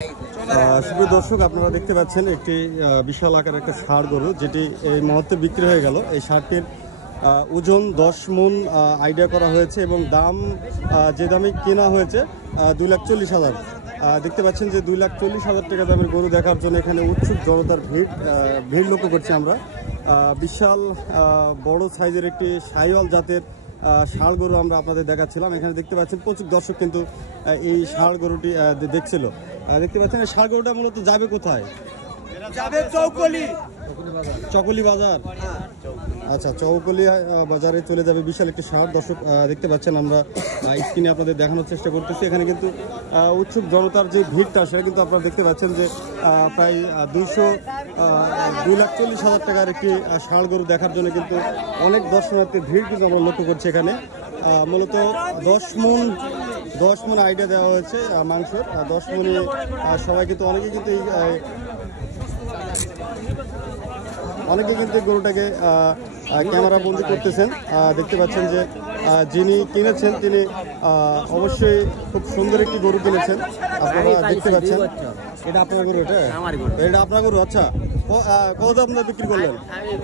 সুপ্রিয় দর্শক, আপনারা দেখতে পাচ্ছেন একটি বিশাল আকারের একটা ষাঁড় গরু, যেটি এই মুহূর্তে বিক্রি হয়ে গেল। এই ষাঁড়টির ওজন 10 মণ আইডিয়া করা হয়েছে এবং দাম যে দামে কেনা হয়েছে 2,40,000। দেখতে পাচ্ছেন যে 2,40,000 টাকা দামের গরু দেখার জন্য এখানে উৎসুক জনতার ভিড় লক্ষ্য করছি আমরা। বিশাল বড় সাইজের একটি শাহিওয়াল জাতের ষাঁড় গরু আমরা আপনাদের দেখাচ্ছিলাম। এখানে দেখতে পাচ্ছেন প্রচুর দর্শক কিন্তু এই ষাঁড় গরুটি দেখছিল। দেখতে পাচ্ছেন এই ষাঁড় গরুটা মূলত যাবে কোথায়? যাবে চকলি বাজার। আচ্ছা, চৌকলি বাজারে চলে যাবে বিশাল একটি ষাঁড়। দর্শক দেখতে পাচ্ছেন, আমরা স্ক্রিনে আপনাদের দেখানোর চেষ্টা করতেছি। এখানে কিন্তু উৎসুক জনতার যে ভিড়টা, সেটা কিন্তু আপনারা দেখতে পাচ্ছেন যে প্রায় 2,40,000 টাকার একটি ষাঁড় গরু দেখার জন্য কিন্তু অনেক দর্শনার্থীর ভিড় কিন্তু আমরা লক্ষ্য করছি। এখানে মূলত 10 মণ আইডিয়া দেওয়া হয়েছে মাংসের। 10 মণে সবাই কিন্তু অনেকে কিন্তু গরুটাকে ক্যামেরা বন্দি করতেছেন। দেখতে পাচ্ছেন যে যিনি কিনেছেন তিনি অবশ্যই খুব সুন্দর একটি গরু কিনেছেন। আপনারা দেখতে পাচ্ছেন এটা আপনার গরু, এটা আপনার গরু। আচ্ছা, কত আপনার বিক্রি করলেন?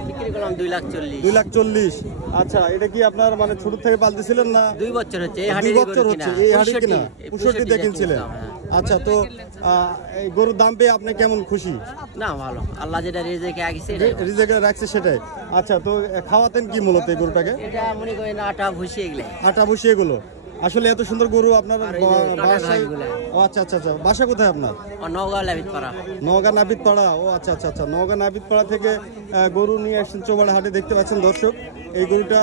বিক্রি করলাম 2,40,000। আচ্ছা, এটা কি আপনার মানে ছোট থেকে পালতেছিলেন না? 2 বছর হচ্ছে। এই হাড়ি কিনা 65 দিয়ে কিনছিলেন। আচ্ছা, তো এই গরুর দাম পেয়ে আপনি কেমন খুশি? না, ভালো। আল্লাহ যেটা রিজেকে রাখছে সেটাই। আচ্ছা, তো খাওয়াতেন কি মূলত এই গরুটাকে? এটা মনে করেন আটা ভুসি এগুলো। আসলে এত সুন্দর গরু আপনার বাসায়? ও আচ্ছা আচ্ছা আচ্ছা, বাসা কোথায় আপনার? নওগাঁ নাপিতপাড়া। ও আচ্ছা আচ্ছা আচ্ছা, নওগাঁ নাপিতপাড়া থেকে গরু নিয়ে আসছেন চৌবাড়া হাটে। দেখতে পাচ্ছেন দর্শক, এই গরুটা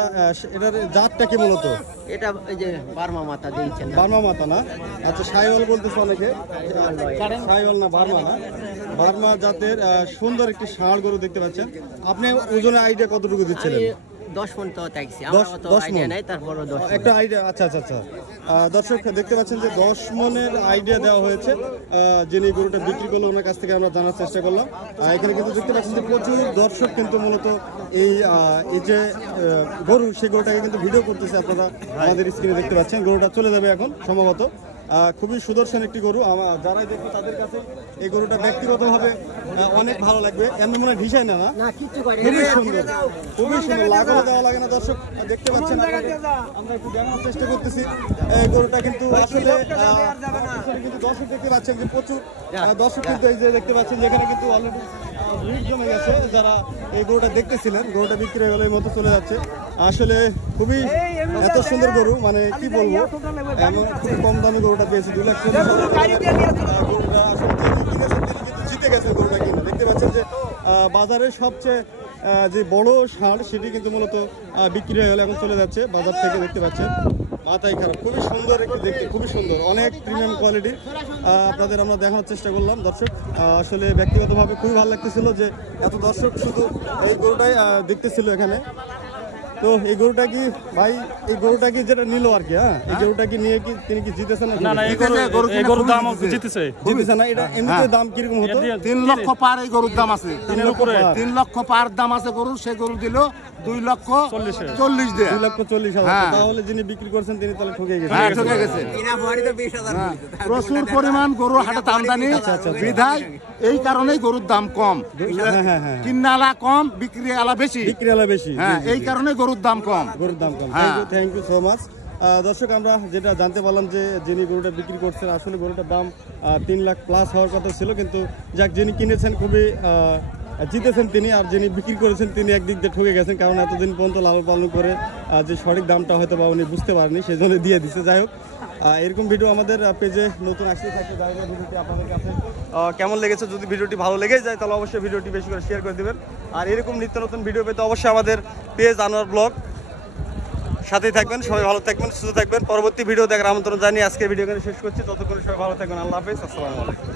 এটার জাতটা কি মূলত? এটা এই যে বার্মা মাথা দিয়েছেন। বার্মা মাথা না? আচ্ছা, শাহিওয়াল বলতেছে অনেকে। শাহিওয়াল না, বার্মা না? বার্মা জাতের সুন্দর একটি ষাঁড় গরু দেখতে পাচ্ছেন। আপনি ওজনের আইডিয়া কতটুকু দিচ্ছিলেন? 10 মণ তো দেখছি, আমরা তো আইডিয়া নাই, তারপর 10 একটা আইডিয়া। আচ্ছা আচ্ছা আচ্ছা, দর্শক দেখতে পাচ্ছেন যে 10 মণের আইডিয়া দেওয়া হয়েছে। যিনি গরুটা বিক্রি করলো ওনার কাছ থেকে আমরা জানার চেষ্টা করলাম। এখানে কিন্তু দেখতে পাচ্ছেন যে প্রচুর দর্শক কিন্তু মূলত এই যে গরু, সেই গরুটাকে কিন্তু ভিডিও করতেছে। আপনারা আমাদের স্ক্রিনে দেখতে পাচ্ছেন। গরুটা চলে যাবে এখন সম্ভবত। খুবই সুদর্শন একটি গরু। যারাই দেখবে তাদের কাছে এই গরুটা ব্যক্তিগতভাবে অনেক ভালো লাগবে। এমন মনে ভিসায় না, খুবই সুন্দর, খুবই সুন্দর। লাগানো দেওয়া লাগে না। দর্শক দেখতে পাচ্ছেন, আমরা একটু দেখানোর চেষ্টা করতেছি। এই গরুটা কিন্তু আসলে কিন্তু দর্শক দেখতে পাচ্ছেন যে প্রচুর দর্শক কিন্তু এই যে দেখতে পাচ্ছেন, যেখানে কিন্তু অলরেডি ভিড় জমে গেছে। যারা এই গরুটা দেখতেছিলেন, গরুটা বিক্রি হয়ে গেলে এই মতো চলে যাচ্ছে। আসলে খুবই এত সুন্দর গরু, মানে কি বলবো, এমন খুব কম দামে গরুটা পেয়েছি। 2,40,000 গরুটা আসলে কিন্তু জিতে গেছে গরুটা কিনে। দেখতে পাচ্ছেন যে বাজারের সবচেয়ে যে বড় ষাঁড়, সেটি কিন্তু মূলত বিক্রি হয়ে গেলে এখন চলে যাচ্ছে বাজার থেকে। দেখতে পাচ্ছেন মাথায় খারাপ, খুবই সুন্দর একটু দেখতে, খুবই সুন্দর, অনেক প্রিমিয়াম কোয়ালিটি আপনাদের আমরা দেখানোর চেষ্টা করলাম। দর্শক আসলে ব্যক্তিগতভাবে খুবই ভালো লাগতেছিল যে এত দর্শক শুধু এই গরুটাই দেখতেছিল এখানে। তো এই গরুটা কি ভাই, এই গরুটা কি যেটা নিল আর কি, এই গরুটা কি নিয়ে কি তিনি কি জিতেছেন না? এই গরুর দাম জিতেছে না? এটা এমনিতে দাম কিরকম হতো? 3 লক্ষ পার এই গরুর দাম আছে। 3 লক্ষ পার দাম আছে গরু। সে গরু দিল 2,40,000 দিয়ে। 2,40,000। তাহলে যিনি বিক্রি করছেন তিনি তাহলে ঠকে গেছেন। হ্যাঁ, ঠকে গেছেন। প্রচুর পরিমাণ গরু হাটে আমদানি বিধায় এই কারণেই গরুর দাম কম। কিনালা কম, বিক্রি আলা বেশি। হ্যাঁ, এই কারণে গরুর দাম কম। Thank you so much. দর্শক, আমরা যেটা জানতে পারলাম যে যিনি গরুটা বিক্রি করছেন, আসলে গরুটার দাম 3 লাখ প্লাস হওয়ার কথা ছিল, কিন্তু যাক, যিনি কিনেছেন খুবই জিতেছেন তিনি, আর যিনি বিক্রি করেছেন তিনি একদিক দিয়ে ঠকে গেছেন। কারণ এতদিন পর্যন্ত লালন পালন করে যে সঠিক দামটা হয়তো বা উনি বুঝতে পারেনি, সেই জন্য দিয়ে দিচ্ছে। যাই হোক, এরকম ভিডিও আমাদের পেজে নতুন আসতে থাকে। ভিডিওটি আপনাদের কাছে কেমন লেগেছে? যদি ভিডিওটি ভালো লেগে যায় তাহলে অবশ্যই ভিডিওটি বেশি করে শেয়ার করে দেবেন। আর এরকম নিত্য নতুন ভিডিও পেতে অবশ্যই আমাদের পেজ আনোয়ার ব্লগ সাথেই থাকবেন। সবাই ভালো থাকবেন, সুস্থ থাকবেন। পরবর্তী ভিডিও দেখার আমন্ত্রণ জানিয়ে আজকে ভিডিও এখানে শেষ করছি। ততক্ষণ সবাই ভালো থাকবেন। আল্লাহ হাফেজ, আসসালামু আলাইকুম।